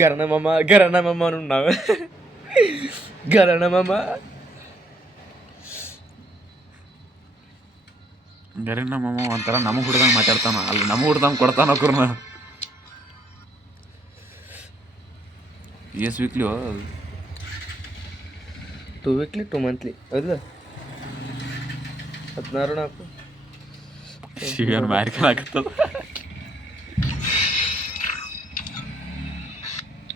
ಗರಣ ಮಮ್ಮ ನಾವು ಗರಣ ಮಮ್ಮ ಗರಿನ ಮಮ್ಮ ಒಂಥರ ನಮಗೆ ಹುಡ್ದಂಗೆ ಮಾತಾಡ್ತಾನ ಅಲ್ಲಿ ನಮಗೆ ಹುಡ್ದಂಗೆ ಕೊಡ್ತಾನ ಅವ್ರನ್ನ ಎಸ್ ವೀಕ್ಲಿ 2 ವೀಕ್ಲಿ 2 ಮಂತ್ಲಿ ಹೌದಾ 16 ಶಿವನ್ ಮಾರ್ಕಲಾಗ್ತದ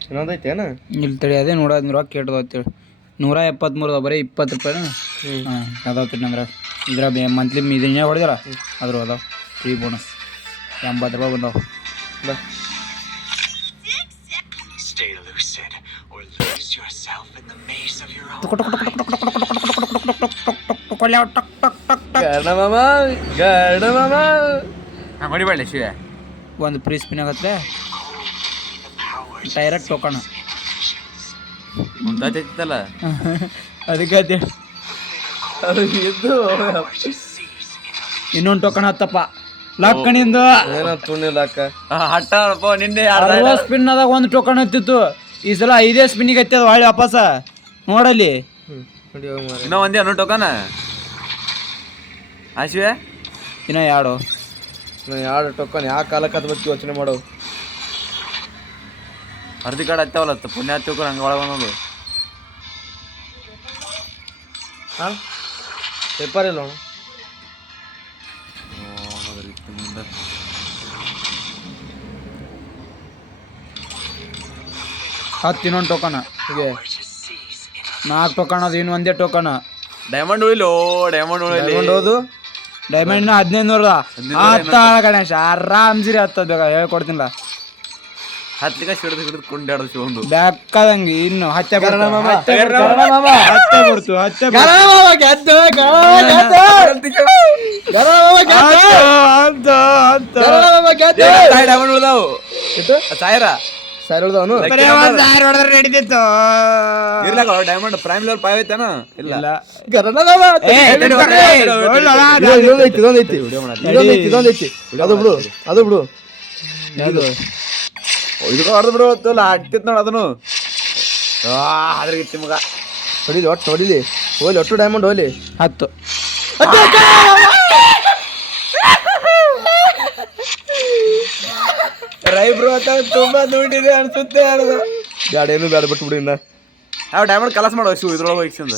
ಇನ್ನೊಂದೈತೇನ ಇಲ್ಲಿ ತಡಿ ಅದೇ ನೋಡೋದು ರೊಕ್ಕ ಕೇಟದ ಅಂತೇಳಿ 173 ಬರೀ 20 ರೂಪಾಯಿನ ಹಾಂ ಅದಾವ ಅಂದ್ರೆ ಇದ್ರ ಮಂತ್ಲಿ ಇದನ್ನೇ ಹೊಡೆದಿರ ಅದ್ರ ಅದಾವ ಫ್ರೀ ಬೋನಸ್ 80 ರೂಪಾಯಿ ಬಂದಾವ ಬಾ ಗರಣ ಮಮ್ಮ ಹಾಂ ಹೊಡಿಬೇಡ ಶಿವ ಒಂದು ಫ್ರೀ ಸ್ಪಿನ್ ಆಗತ್ತೆ ಡೈರೆಕ್ಟ್ ಟೋಕಣ ಮುಂತಾಯ್ತಲ್ಲ ಅದಕ್ಕೆ ಅದು ಎದ್ದು ಇನ್ನೊಂದು ಟೋಕನ್ ಹತ್ತಪ್ಪ ಲಾಕ್ಕಣಿಂದ ಏನೋ ತುಣಿಲ್ಲ ಅಕ್ಕ ಹಟ್ಟಪ್ಪ ನಿನ್ನೆ ಸ್ಪಿನ್ ಅದಾಗ ಒಂದು ಟೋಕನ್ ಹತ್ತಿತ್ತು ಈ ಸಲ 5 ಸ್ಪಿನ್ನಿಗೆ ಹತ್ತದ ಹೊಳ್ಳಿ ವಾಪಸ ನೋಡಲ್ಲಿ ಇನ್ನೂ ಒಂದೇ ಅನ್ನೋ ಟೋಕನ ಶಿವ ಇನ್ನ ಯಾಡು ಎರಡು ಟೋಕನ್ ಯಾವ ಕಾಲಕ್ಕೆ ಅದ್ ಬಗ್ಗೆ ಯೋಚನೆ ಮಾಡೋ ಅರ್ಧಿ ಕಾರ್ಡ್ ಹತ್ತವಲ್ಲ ಪುಣ್ಯ ಹತ್ತಿವ್ರು ಹಂಗೆ ಒಳಗೆ ಬಂದದು ಹಾಂ ಪೇಪರ್ ಇಲ್ಲ ಹತ್ತು ಇನ್ನೊಂದು ಟೋಕನ ಹೀಗೆ 4 ಟೋಕನ್ ಅದು ಇನ್ನು ಒಂದೇ ಟೋಕನ್ ಡೈಮಂಡ್ ಉಳಿಲು ಡೈಮಂಡ್ ಉಳಿಲಿ ಹೋದು ಡೈಮಂಡ್ನ 1500 ಹತ್ತ ಗಣೇಶ ಆರಾಮ್ಸಿರಿ ಹತ್ತದ ಬೇಗ ಹೇಳ್ಕೊಡ್ತೀನಿಲ್ಲ ಹತ್ತಿಗೆ ಹಿಡಿದು ಕೊಂಡಾಡೋದು ಶಿವೊಂದು ಬೆಕ್ಕದಂಗೆ ಇನ್ನು ಹತ್ತೆ ಬರ್ತು ಹತ್ತೆ ಡೈಮಂಡ್ ಉಳಿದಾವು ಸಾವಿರ ಸರಳದವನು ನಡೀತಿತ್ತು ಇರ್ಲಾಕ ಡೈಮಂಡ್ ಪ್ರೈಮ್ ಲೆವೆಲ್ 5 ಐತೇನ ಇಲ್ಲ ಇದೊಂದೈತಿ ಅದು ಬಿಡು ಇದು ಹೊಡೆದು ಬಿಡು ಹೊತ್ತಲ್ಲ ಹಟ್ಟಿತ್ ನೋಡು ಅದನ್ನು ಅದ್ರಾಗಿತ್ತು ಮಗ ಹೊಡಿಲಿ ಒಟ್ಟು ಹೊಡಿಲಿ ಹೋಗ್ಲಿ ಒಟ್ಟು ಡೈಮಂಡ್ ಹೋಗ್ಲಿ 10 ರೈಬ್ರು ಅಂತ ತುಂಬಾ ದುಡ್ಡಿದೆ ಅನ್ಸುತ್ತೆ ಬ್ಯಾಡ ಏನು ಬ್ಯಾಡ ಬಿಟ್ಬಿಡು ಇನ್ನ ಯಾವ ಡೈಮಂಡ್ ಕಲಸ್ ಮಾಡೋ ಶಿವ ಇದ್ರೊಳಗೆ ಹೋಗಿಸಿಂದ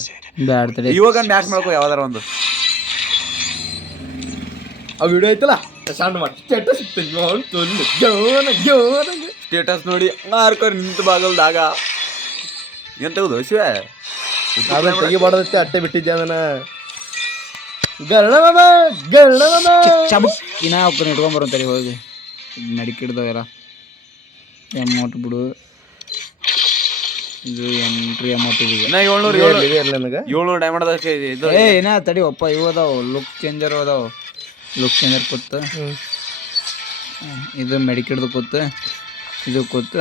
ಬ್ಯಾಡ್ತದೆ ಇವಾಗ ಮ್ಯಾಚ್ ಮಾಡ್ಕೋ ಯಾವ್ದಾರ ಒಂದು ಆ ವಿಡಿಯೋ ಐತಲ್ಲ ಸಣ್ಣ ಮಾಡಿ ಸ್ಟೇಟಸ್ ಸ್ಟೇಟಸ್ ನೋಡಿ ಮಾರ್ಕೋರಿ ನಿಂತು ಬಾಗಲ್ದಾಗ ಏನ್ ತೆಗೆದು ಶಿವ ತೆಗಿಬಾರ್ದತ್ತೆ ಅಟ್ಟೆ ಬಿಟ್ಟಿದ್ದೆ ಅದನ್ನ ಇನ್ನ ಒಬ್ಬನ ಇಟ್ಕೊಂಬರಂತಾರೆ ಹೋಗಿ ನಡಿಕಿಡ್ದವೆಲ್ಲ ಅಮೌಂಟ್ ಬಿಡು ಇದು ಎಂಟ್ರಿ ಅಮೌಂಟ್ ಇದೆ 700 ಡೈಮಂಡ್ ಇದು ಏನ ತಡಿ ಒಪ್ಪ ಇವು ಅದಾವ ಲುಕ್ ಚೇಂಜರ್ ಅದಾವ ಲುಕ್ ಚೇಂಜರ್ ಕೂತು ಇದು ಮೆಡಿಕಿಡ್ದು ಕೂತು ಇದು ಕೂತು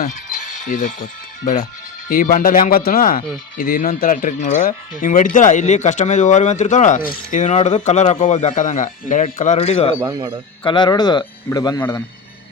ಇದು ಕೂತು ಬೇಡ ಈ ಬಂಡಲ್ ಹೆಂಗ್ ಗೊತ್ತನ ಇದು ಇನ್ನೊಂಥರ ಟ್ರಿಕ್ ನೋಡು ಹಿಂಗ್ ಹೊಡಿತಾರ ಇಲ್ಲಿ ಕಸ್ಟಮೈಸ್ ಓವರ್ ಅಂತಿರ್ತಾವ ಇದು ನೋಡೋದು ಕಲರ್ ಹಾಕೋಬೋದು ಬೇಕಾದಂಗ ಡೈರೆಕ್ಟ್ ಕಲರ್ ಹೊಡಿದು ಬಂದ್ ಮಾಡು ಕಲರ್ ಹೊಡೆದು ಬಿಡು ಬಂದ್ ಮಾಡ್ದಾನ